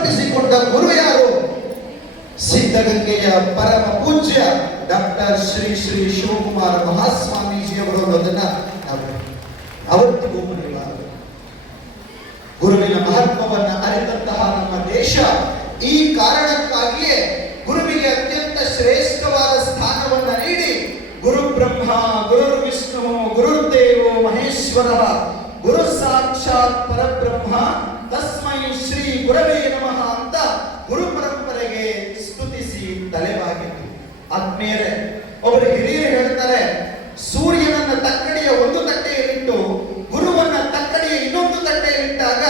ಸಮರ್ಪಿಸಿಕೊಂಡ ಗುರು ಯಾರು? ಸಿದ್ಧಗಂಗೆಯ ಪರಮ ಪೂಜ್ಯ ಡಾಕ್ಟರ್ ಶ್ರೀ ಶ್ರೀ ಶಿವಕುಮಾರ ಮಹಾಸ್ವಾಮೀಜಿಯವರು ಅನ್ನೋದನ್ನ ಅವತ್ತಿಗೂ ಮರೆಯಲಾರದು. ಗುರುವಿನ ಮಹತ್ವವನ್ನು ಅರಿತಂತಹ ನಮ್ಮ ದೇಶ ಈ ಕಾರಣಕ್ಕಾಗಿಯೇ ಗುರುವಿಗೆ ಅತ್ಯಂತ ಶ್ರೇಷ್ಠವಾದ ಸ್ಥಾನವನ್ನು ನೀಡಿ ಗುರು ಬ್ರಹ್ಮ ಗುರು ವಿಷ್ಣು ಗುರುದೇವೋ ಮಹೇಶ್ವರ ಗುರು ಸಾಕ್ಷಾತ್ ಪರಬ್ರಹ್ಮ ತಸ್ಮೈ ಶ್ರೀ ಗುರವೇ ನಮಃ ಅಂತ ಗುರು ಪರಂಪರೆಗೆ ಸ್ತುತಿಸಿ ತಲೆಬಾಗಿತ್ತು. ಆತ್ಮೀಯರೇ, ಒಬ್ಬರು ಹಿರಿಯರು ಹೇಳ್ತಾರೆ, ಸೂರ್ಯನನ್ನ ತಕ್ಕಡಿಯ ಒಂದು ತಟ್ಟೆಯಲ್ಲಿಟ್ಟು ಗುರುವನ್ನ ತಕ್ಕಡಿಯ ಇನ್ನೊಂದು ತಟ್ಟೆಯಲ್ಲಿಟ್ಟಾಗ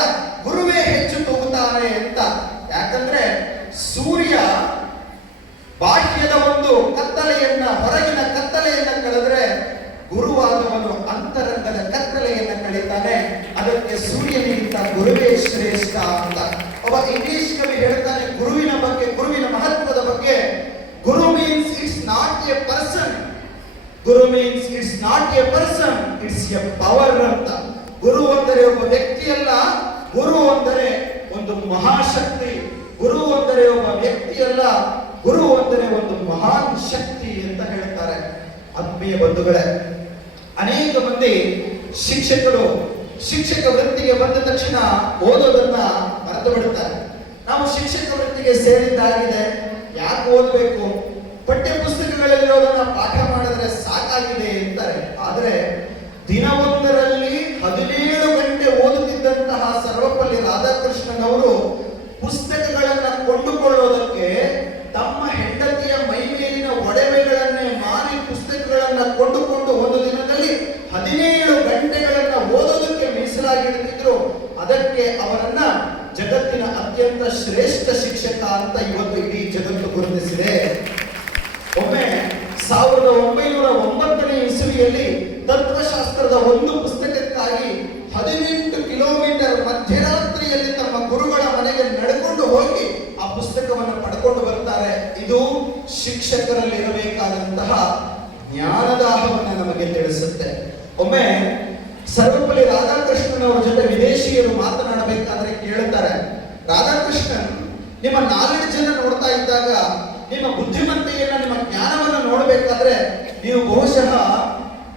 ಗುರುವೇ ಹೆಚ್ಚು ತೂಗುತ್ತಾರೆ ಅಂತ. ಯಾಕಂದ್ರೆ ಸೂರ್ಯ ಬಾಹ್ಯದ ಒಂದು ಕತ್ತಲೆಯನ್ನ, ಹೊರಗಿನ ಕತ್ತಲೆಯನ್ನ ಕಳೆದ್ರೆ ಗುರುವಾದವನು ಅಂತರಂಗದ ಕತ್ತಲೆಯನ್ನ ಕಳೀತಾನೆ. ಅದಕ್ಕೆ ಸೂರ್ಯನಿಗಿಂತ ಗುರುವೇ ಶ್ರೇಷ್ಠ ಅಂತ. ಒಬ್ಬ ಇಂಗ್ಲಿಷ್ ಕವಿ ಹೇಳ್ತಾನೆ ಗುರುವಿನ ಬಗ್ಗೆ, ಗುರುವಿನ ಮಹತ್ವದ ಬಗ್ಗೆ, guru means it's not a person, guru means it's not a person, it's a power ಅಂತ. ಗುರು ಅಂದರೆ ಒಬ್ಬ ವ್ಯಕ್ತಿಯಲ್ಲ, ಗುರು ಅಂದರೆ ಒಂದು ಮಹಾಶಕ್ತಿ. ಗುರು ಅಂದರೆ ಒಬ್ಬ ವ್ಯಕ್ತಿಯಲ್ಲ, ಗುರು ಅಂದರೆ ಒಂದು ಮಹಾನ್ ಶಕ್ತಿ ಅಂತ ಹೇಳ್ತಾರೆ. ಆತ್ಮೀಯ ಬಂಧುಗಳೇ, ಅನೇಕ ಮಂದಿ ಶಿಕ್ಷಕರು ಶಿಕ್ಷಕ ವೃತ್ತಿಗೆ ಬಂದ ತಕ್ಷಣ ಓದೋದನ್ನ ಮರೆತು ಬಿಡುತ್ತಾರೆ. ನಾವು ಶಿಕ್ಷಕ ವೃತ್ತಿಗೆ ಸೇರಿದ್ದಾಗಿದೆ, ಯಾಕೆ ಓದಬೇಕು, ಪಠ್ಯ ಪುಸ್ತಕಗಳಲ್ಲಿರೋದನ್ನ ಪಾಠ ಮಾಡಿದ್ರೆ ಸಾಕಾಗಿದೆ ಅಂತಾರೆ. ಆದರೆ ದಿನವೊಂದರಲ್ಲಿ 17 ಗಂಟೆ ಓದುತ್ತಿದ್ದಂತಹ ಸರ್ವಪಲ್ಲಿ ರಾಧಾಕೃಷ್ಣನ್ ಅವರು ಪುಸ್ತಕಗಳನ್ನ ಕೊಂಡುಕೊಳ್ಳೋದಕ್ಕೆ ತಮ್ಮ ಹೆಂಡತಿಯ ಮೈ ಮೇಲಿನ ಒಡವೆಗಳನ್ನೇ ಮಾರಿ ಪುಸ್ತಕಗಳನ್ನ ಕೊಂಡುಕೊಂಡು ಒಂದು ದಿನದಲ್ಲಿ 17 ಗಂಟೆಗಳನ್ನ ಓದೋದಕ್ಕೆ ಮೀಸಲಾಗಿಡುತ್ತಿದ್ರು. ಅದಕ್ಕೆ ಅವರನ್ನ ಜಗತ್ತಿನ ಅತ್ಯಂತ ಶ್ರೇಷ್ಠ ಶಿಕ್ಷಕ ಅಂತ ಇವತ್ತು ಇಡೀ ಜಗತ್ತು ಗುರುತಿಸಿದೆ. ಒಮ್ಮೆ 1909ನೇ ಇಸವಿಯಲ್ಲಿ ತತ್ವಶಾಸ್ತ್ರದ ಒಂದು ಪುಸ್ತಕಕ್ಕಾಗಿ 18 ಕಿಲೋಮೀಟರ್ ಮಧ್ಯರಾತ್ರಿಯಲ್ಲಿ ತಮ್ಮ ಗುರುಗಳ ಮನೆಗೆ ನಡೆಕೊಂಡು ಹೋಗಿ ಆ ಪುಸ್ತಕವನ್ನು ಪಡ್ಕೊಂಡು ಬರ್ತಾರೆ. ಇದು ಶಿಕ್ಷಕರಲ್ಲಿ ಇರಬೇಕಾದಂತಹ ಜ್ಞಾನದಾಹವನ್ನು ನಮಗೆ ತಿಳಿಸುತ್ತೆ. ಒಮ್ಮೆ ಸರ್ವಪಲ್ಲಿ ರಾಧಾಕೃಷ್ಣನ್ ಅವರ ಜೊತೆ ವಿದೇಶಿಯರು ಮಾತನಾಡಬೇಕಾದ್ರೆ ಕೇಳುತ್ತಾರೆ, ರಾಧಾಕೃಷ್ಣನ್, ನಿಮ್ಮ ನಾಲೆಡ್ಜ್ ಅನ್ನು ನೋಡ್ತಾ ಇದ್ದಾಗ, ನಿಮ್ಮ ಬುದ್ಧಿಮತ್ತೆಯನ್ನ, ನಿಮ್ಮ ಜ್ಞಾನವನ್ನು ನೋಡಬೇಕಾದ್ರೆ ನೀವು ಬಹುಶಃ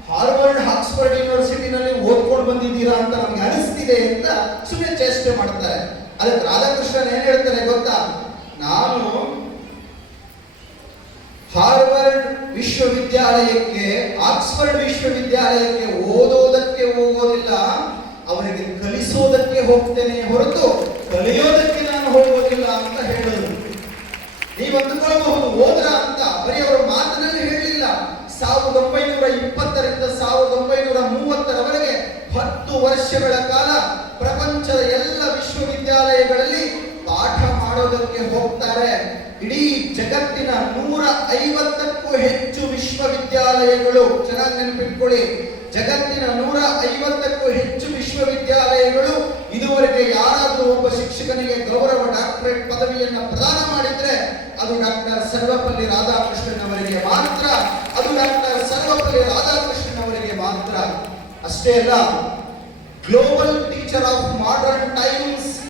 ಹಾರ್ವರ್ಡ್ ಆಕ್ಸ್ಫರ್ಡ್ ಯೂನಿವರ್ಸಿಟಿನಲ್ಲಿ ಓದ್ಕೊಂಡು ಬಂದಿದ್ದೀರಾ ಅಂತ ನಮ್ಗೆ ಅನಿಸ್ತಿದೆ ಅಂತ ಸುಮ್ಮನೆ ಚೇಷ್ಟೆ ಮಾಡ್ತಾರೆ. ಅದಕ್ಕೆ ರಾಧಾಕೃಷ್ಣನ್ ಏನ್ ಹೇಳ್ತಾರೆ ಗೊತ್ತಾ, ನಾನು ಹಾರ್ವರ್ಡ್ ವಿಶ್ವವಿದ್ಯಾಲಯಕ್ಕೆ, ಆಕ್ಸ್ಫರ್ಡ್ ವಿಶ್ವವಿದ್ಯಾಲಯಕ್ಕೆ ಓದೋದಕ್ಕೆ ಹೋಗೋದಿಲ್ಲ, ಅವರಿಗೆ ಕಲಿಸೋದಕ್ಕೆ ಹೋಗ್ತೇನೆ ಹೊರತು ಕಲಿಯೋದಕ್ಕೆ ನಾನು ಹೋಗೋದಿಲ್ಲ ಅಂತ ಹೇಳೋದು. ನೀವು ಅಂದುಕೊಳ್ಳಬಹುದು ಓದ್ರ ಅಂತ, ಬರೀ ಅವರ ಮಾತಿನಲ್ಲಿ ಹೇಳಲಿಲ್ಲ. 1920ರಿಂದ 1930ರವರೆಗೆ 10 ವರ್ಷಗಳ ಕಾಲ ಪ್ರಪಂಚದ ಎಲ್ಲ ವಿಶ್ವವಿದ್ಯಾಲಯಗಳಲ್ಲಿ ಪಾಠ ಮಾಡೋದಕ್ಕೆ ಹೋಗ್ತಾರೆ. ಇಡೀ ಜಗತ್ತಿನ 150ಕ್ಕೂ ಹೆಚ್ಚು ವಿಶ್ವವಿದ್ಯಾಲಯಗಳು, ಚೆನ್ನಾಗಿ ನೆನಪಿಟ್ಕೊಳ್ಳಿ, ಜಗತ್ತಿನ 150ಕ್ಕೂ ಹೆಚ್ಚು ವಿಶ್ವವಿದ್ಯಾಲಯಗಳು ಇದುವರೆಗೆ ಯಾರಾದರೂ ಒಬ್ಬ ಶಿಕ್ಷಕನಿಗೆ ಗೌರವ ಡಾಕ್ಟರೇಟ್ ಪದವಿಯನ್ನ ಪ್ರದಾನ ಮಾಡಿದ್ರೆ ಅದು ಡಾಕ್ಟರ್ ಸರ್ವಪಲ್ಲಿ ರಾಧಾಕೃಷ್ಣನ್ ಅವರಿಗೆ ಮಾತ್ರ, ಅದು ಡಾಕ್ಟರ್ ಸರ್ವಪಲ್ಲಿ ರಾಧಾಕೃಷ್ಣನ್ ಅವರಿಗೆ ಮಾತ್ರ. ಅಷ್ಟೇ ಅಲ್ಲ, global teacher of modern times